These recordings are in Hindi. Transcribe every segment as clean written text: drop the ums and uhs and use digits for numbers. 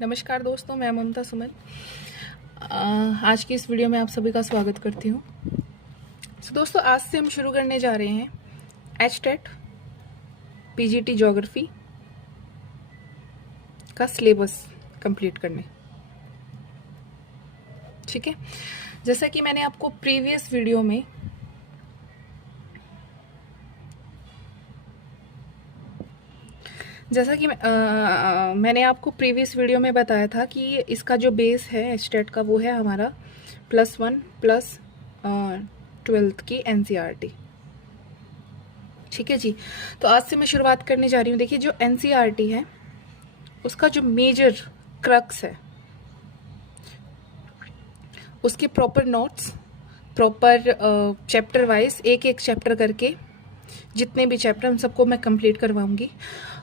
नमस्कार दोस्तों, मैं ममता सुमन। आज की इस वीडियो में आप सभी का स्वागत करती हूँ। दोस्तों, आज से हम शुरू करने जा रहे हैं एचटेट पीजीटी ज्योग्राफी का सिलेबस कंप्लीट करने। ठीक है, जैसा कि मैंने आपको प्रीवियस वीडियो में मैंने आपको प्रीवियस वीडियो में बताया था कि इसका जो बेस है एचटेट का वो है हमारा +1 प्लस 12th की एनसीईआरटी। ठीक है जी, तो आज से मैं शुरुआत करने जा रही हूँ। देखिए, जो एनसीईआरटी है उसका जो मेजर क्रक्स है, उसके proper notes, proper chapter wise एक एक चैप्टर करके जितने भी चैप्टर उन सबको मैं कंप्लीट करवाऊंगी।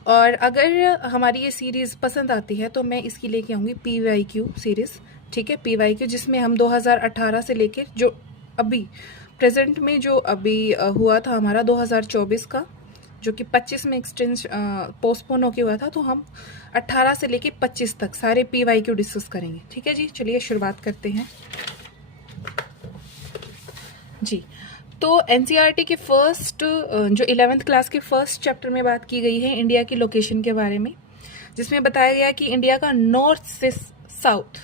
और अगर हमारी ये सीरीज़ पसंद आती है तो मैं इसकी लेके आऊँगी PYQ सीरीज़। ठीक है, PYQ जिसमें हम 2018 से लेकर जो अभी प्रेजेंट में जो अभी हुआ था हमारा 2024 का, जो कि 25 में एक्सटेंस पोस्टपोन होके हुआ था, तो हम 18 से लेके 25 तक सारे PYQ डिस्कस करेंगे। ठीक है जी, चलिए शुरुआत करते हैं जी। तो एनसीईआरटी के फर्स्ट जो 11th क्लास के फर्स्ट चैप्टर में बात की गई है इंडिया की लोकेशन के बारे में, जिसमें बताया गया कि इंडिया का नॉर्थ से साउथ,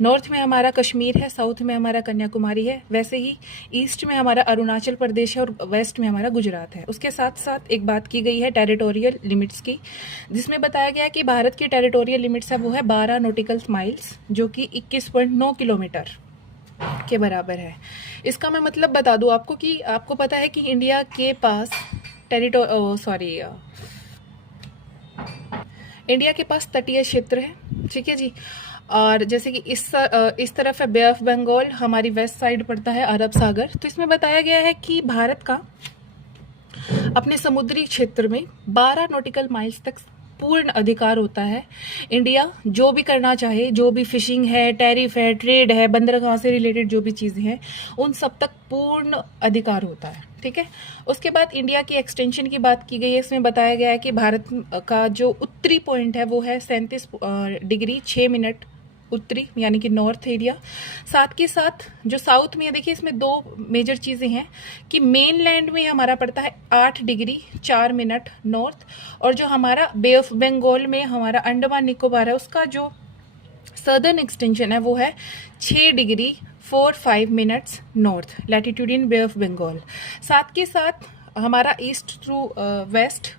नॉर्थ में हमारा कश्मीर है, साउथ में हमारा कन्याकुमारी है, वैसे ही ईस्ट में हमारा अरुणाचल प्रदेश है और वेस्ट में हमारा गुजरात है। उसके साथ साथ एक बात की गई है टेरिटोरियल लिमिट्स की, जिसमें बताया गया कि भारत की टेरिटोरियल लिमिट्स है वो है 12 नॉटिकल माइल्स, जो कि 21.9 किलोमीटर के बराबर है। इसका मैं मतलब बता दूं आपको कि आपको पता है कि इंडिया के पास इंडिया के पास तटीय क्षेत्र है। ठीक है जी, और जैसे कि इस तरफ है बे ऑफ बंगाल, हमारी वेस्ट साइड पड़ता है अरब सागर। तो इसमें बताया गया है कि भारत का अपने समुद्री क्षेत्र में 12 नॉटिकल माइल्स तक पूर्ण अधिकार होता है। इंडिया जो भी करना चाहे, जो भी फिशिंग है, टैरिफ है, ट्रेड है, बंदरगाह से रिलेटेड जो भी चीज़ें हैं, उन सब तक पूर्ण अधिकार होता है। ठीक है, उसके बाद इंडिया की एक्सटेंशन की बात की गई है। इसमें बताया गया है कि भारत का जो उत्तरी पॉइंट है वो है 37 डिग्री 6 मिनट उत्तरी, यानी कि नॉर्थ एरिया। साथ के साथ जो साउथ में है, देखिए इसमें दो मेजर चीज़ें हैं कि मेन लैंड में हमारा पड़ता है 8 डिग्री 4 मिनट नॉर्थ, और जो हमारा बे ऑफ बंगाल में हमारा अंडमान निकोबार है उसका जो सदर्न एक्सटेंशन है वो है 6 degree 4-5 minutes north latitude in Bay of Bengal. साथ के साथ हमारा ईस्ट थ्रू वेस्ट,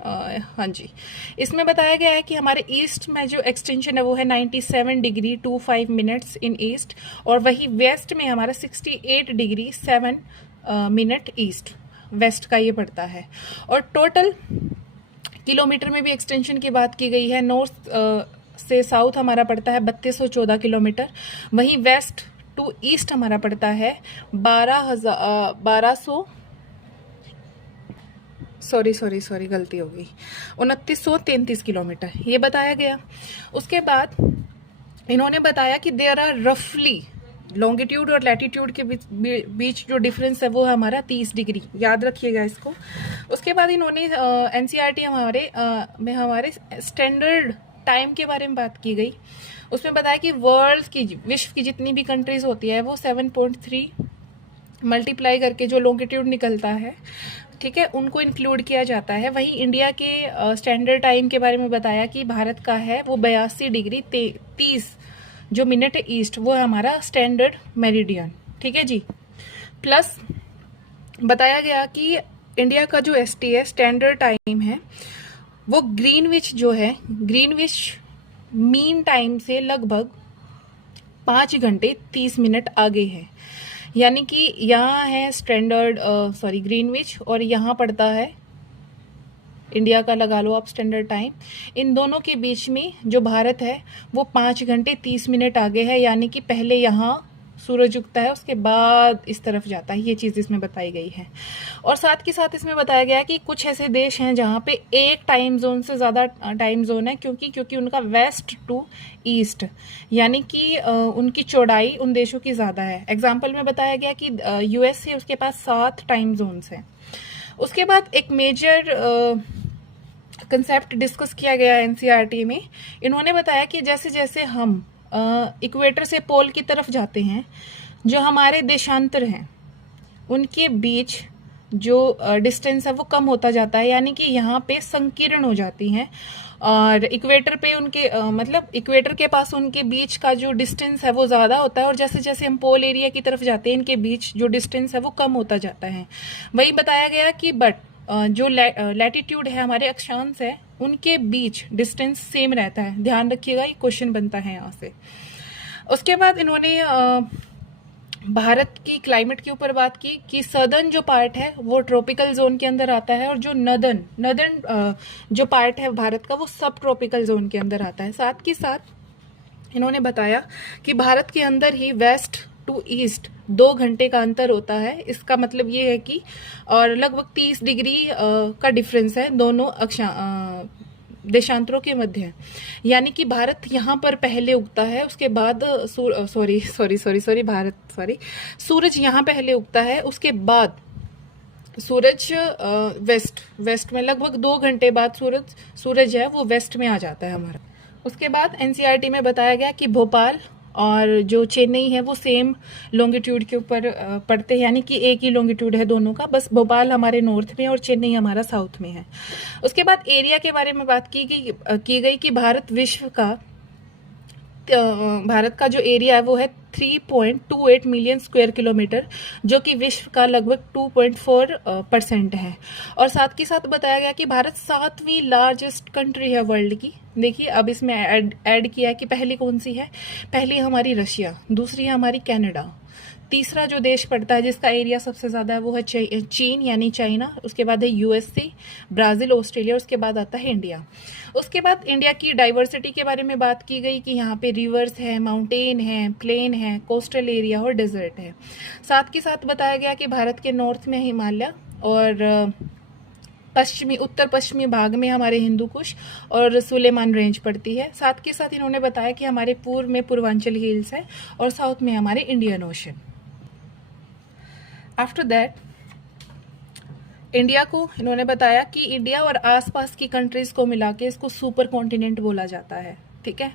हाँ जी, इसमें बताया गया है कि हमारे ईस्ट में जो एक्सटेंशन है वो है 97 डिग्री 25 मिनट्स इन ईस्ट, और वही वेस्ट में हमारा 68 डिग्री 7 मिनट ईस्ट वेस्ट का ये पड़ता है। और टोटल किलोमीटर में भी एक्सटेंशन की बात की गई है। नॉर्थ से साउथ हमारा पड़ता है 3214 किलोमीटर, वहीं वेस्ट टू ईस्ट हमारा पड़ता है 2933 किलोमीटर, ये बताया गया। उसके बाद इन्होंने बताया कि देयर आर रफली लॉन्गिट्यूड और लैटिट्यूड के बीच जो डिफरेंस है वो है हमारा 30 डिग्री, याद रखिएगा इसको। उसके बाद इन्होंने एनसीईआरटी में हमारे स्टैंडर्ड टाइम के बारे में बात की गई। उसमें बताया कि विश्व की जितनी भी कंट्रीज होती है वो 7.3 मल्टीप्लाई करके जो लॉन्गिट्यूड निकलता है, ठीक है, उनको इंक्लूड किया जाता है। वहीं इंडिया के स्टैंडर्ड टाइम के बारे में बताया कि भारत का है वो 82 डिग्री 30 जो मिनट है ईस्ट, वो है हमारा स्टैंडर्ड मेरिडियन। ठीक है जी, प्लस बताया गया कि इंडिया का जो ST है स्टैंडर्ड टाइम है वो ग्रीनविच जो है, ग्रीनविच मीन टाइम से लगभग 5 घंटे 30 मिनट आगे है। यानी कि यहाँ है स्टैंडर्ड ग्रीनविच, और यहाँ पड़ता है इंडिया का, लगा लो आप स्टैंडर्ड टाइम। इन दोनों के बीच में जो भारत है वो 5 घंटे 30 मिनट आगे है, यानी कि पहले यहाँ सूरज उगता है उसके बाद इस तरफ जाता है। ये चीज़ इसमें बताई गई है। और साथ के साथ इसमें बताया गया है कि कुछ ऐसे देश हैं जहाँ पे एक टाइम जोन से ज़्यादा टाइम जोन है, क्योंकि उनका वेस्ट टू ईस्ट, यानी कि उनकी चौड़ाई उन देशों की ज़्यादा है। एग्जाम्पल में बताया गया कि US है, उसके पास 7 टाइम जोन्स हैं। उसके बाद एक मेजर कंसेप्ट डिस्कस किया गया एनसीईआरटी में। इन्होंने बताया कि जैसे जैसे हम इक्वेटर से पोल की तरफ जाते हैं, जो हमारे देशांतर हैं उनके बीच जो डिस्टेंस है वो कम होता जाता है, यानी कि यहाँ पे संकीर्ण हो जाती हैं, और इक्वेटर पे उनके मतलब इक्वेटर के पास उनके बीच का जो डिस्टेंस है वो ज़्यादा होता है, और जैसे जैसे हम पोल एरिया की तरफ जाते हैं इनके बीच जो डिस्टेंस है वो कम होता जाता है। वही बताया गया कि बट जो लैटिट्यूड है, हमारे अक्षांश है, उनके बीच डिस्टेंस सेम रहता है। ध्यान रखिएगा, ये क्वेश्चन बनता है यहाँ से। उसके बाद इन्होंने भारत की क्लाइमेट के ऊपर बात की कि सदर्न जो पार्ट है वो ट्रॉपिकल जोन के अंदर आता है, और जो नदर्न जो पार्ट है भारत का वो सब ट्रॉपिकल जोन के अंदर आता है। साथ के साथ इन्होंने बताया कि भारत के अंदर ही वेस्ट टू ईस्ट 2 घंटे का अंतर होता है। इसका मतलब ये है कि और लगभग 30 डिग्री का डिफरेंस है दोनों देशांतरों के मध्य, यानी कि भारत यहाँ पर पहले उगता है, उसके बाद सूरज यहाँ पहले उगता है, उसके बाद सूरज वेस्ट में लगभग 2 घंटे बाद सूरज है वो वेस्ट में आ जाता है हमारा। उसके बाद एनसीईआरटी में बताया गया कि भोपाल और जो चेन्नई है वो सेम लॉन्गिट्यूड के ऊपर पड़ते हैं, यानी कि एक ही लॉन्गिट्यूड है दोनों का, बस भोपाल हमारे नॉर्थ में और चेन्नई हमारा साउथ में है। उसके बाद एरिया के बारे में बात की गई कि भारत का जो एरिया है वो है 3.28 मिलियन स्क्वायर किलोमीटर, जो कि विश्व का लगभग 2.4% है। और साथ के साथ बताया गया कि भारत 7वीं लार्जेस्ट कंट्री है वर्ल्ड की। देखिए अब इसमें ऐड किया है कि पहली कौन सी है। पहली हमारी रशिया, दूसरी है हमारी कनाडा, तीसरा जो देश पड़ता है जिसका एरिया सबसे ज़्यादा है वो है चीन यानी चाइना, उसके बाद है यूएसए, ब्राज़ील, ऑस्ट्रेलिया, उसके बाद आता है इंडिया। उसके बाद इंडिया की डाइवर्सिटी के बारे में बात की गई कि यहाँ पे रिवर्स है, माउंटेन है, प्लेन है, कोस्टल एरिया और डेजर्ट है। साथ के साथ बताया गया कि भारत के नॉर्थ में हिमालय और उत्तर पश्चिमी भाग में हमारे हिंदू कुश और सुलेमान रेंज पड़ती है। साथ के साथ इन्होंने बताया कि हमारे पूर्व में पूर्वांचल हिल्स है और साउथ में हमारे Indian ocean. After that India को इन्होंने बताया कि इंडिया और आसपास की कंट्रीज को मिला के इसको सुपर कॉन्टिनेंट बोला जाता है, ठीक है।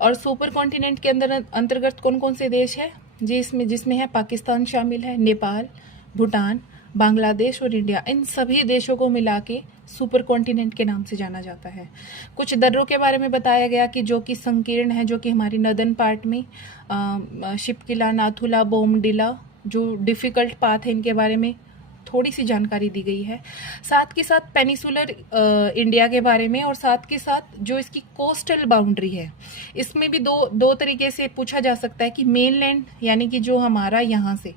और सुपर कॉन्टिनेंट के अंतर्गत कौन कौन से देश है जिसमें है पाकिस्तान शामिल है, नेपाल, भूटान, बांग्लादेश और इंडिया। इन सभी देशों को मिला के सुपर कॉन्टिनेंट के नाम से जाना जाता है। कुछ दर्रों के बारे में बताया गया कि जो कि संकीर्ण है, जो कि हमारी नदर्न पार्ट में शिपकिला, नाथुला, बोमडिला, जो डिफ़िकल्ट पाथ है इनके बारे में थोड़ी सी जानकारी दी गई है। साथ के साथ पेनिसुलर इंडिया के बारे में, और साथ के साथ जो इसकी कोस्टल बाउंड्री है इसमें भी दो तरीके से पूछा जा सकता है कि मेनलैंड यानी कि जो हमारा यहाँ से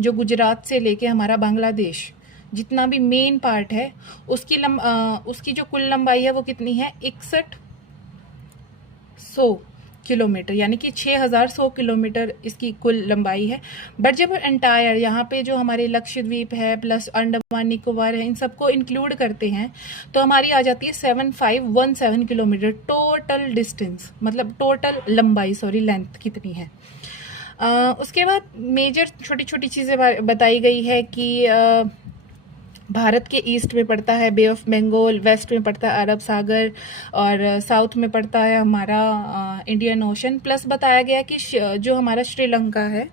जो गुजरात से लेके हमारा बांग्लादेश जितना भी मेन पार्ट है उसकी जो कुल लंबाई है वो कितनी है, 6100 किलोमीटर, यानी कि 6100 किलोमीटर इसकी कुल लंबाई है। बट जब एंटायर यहाँ पे जो हमारे लक्षद्वीप है प्लस अंडमान निकोबार है इन सबको इंक्लूड करते हैं तो हमारी आ जाती है 7517 किलोमीटर टोटल डिस्टेंस, मतलब टोटल लंबाई, लेंथ कितनी है। उसके बाद मेजर छोटी छोटी चीज़ें बताई गई है कि भारत के ईस्ट में पड़ता है बे ऑफ बंगाल, वेस्ट में पड़ता है अरब सागर और साउथ में पड़ता है हमारा इंडियन ओशन। प्लस बताया गया कि जो हमारा श्रीलंका है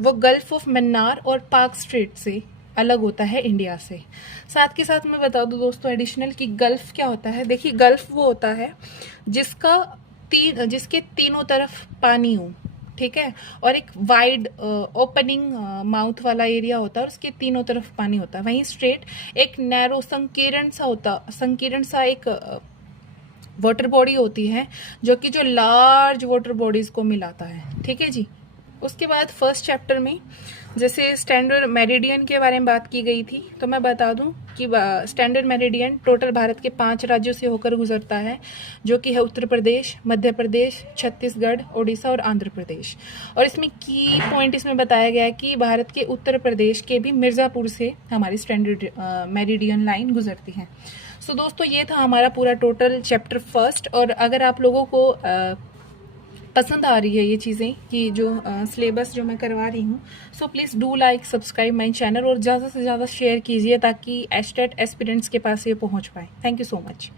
वो गल्फ ऑफ मन्नार और पाक स्ट्रेट से अलग होता है इंडिया से। साथ के साथ मैं बता दूं दोस्तों एडिशनल कि गल्फ क्या होता है। देखिए गल्फ वो होता है जिसके तीनों तरफ पानी हो, ठीक है, और एक वाइड ओपनिंग माउथ वाला एरिया होता है और उसके तीनों तरफ पानी होता है। वहीं स्ट्रेट एक नैरो संकीर्ण सा एक वाटर बॉडी होती है जो कि जो लार्ज वाटर बॉडीज को मिलाता है, ठीक है जी। उसके बाद फर्स्ट चैप्टर में जैसे स्टैंडर्ड मेरिडियन के बारे में बात की गई थी, तो मैं बता दूं कि स्टैंडर्ड मेरिडियन टोटल भारत के 5 राज्यों से होकर गुजरता है, जो कि है उत्तर प्रदेश, मध्य प्रदेश, छत्तीसगढ़, ओडिशा और आंध्र प्रदेश। और इसमें की पॉइंट इसमें बताया गया है कि भारत के उत्तर प्रदेश के भी मिर्ज़ापुर से हमारी स्टैंडर्ड मेरिडियन लाइन गुजरती है। सो दोस्तों ये था हमारा पूरा टोटल चैप्टर फर्स्ट। और अगर आप लोगों को पसंद आ रही है ये चीज़ें कि जो सिलेबस जो मैं करवा रही हूँ। So please do like subscribe my channel और ज़्यादा से ज़्यादा शेयर कीजिए ताकि एस्टेट एस्पिरेंट्स के पास ये पहुँच पाए। Thank you so much.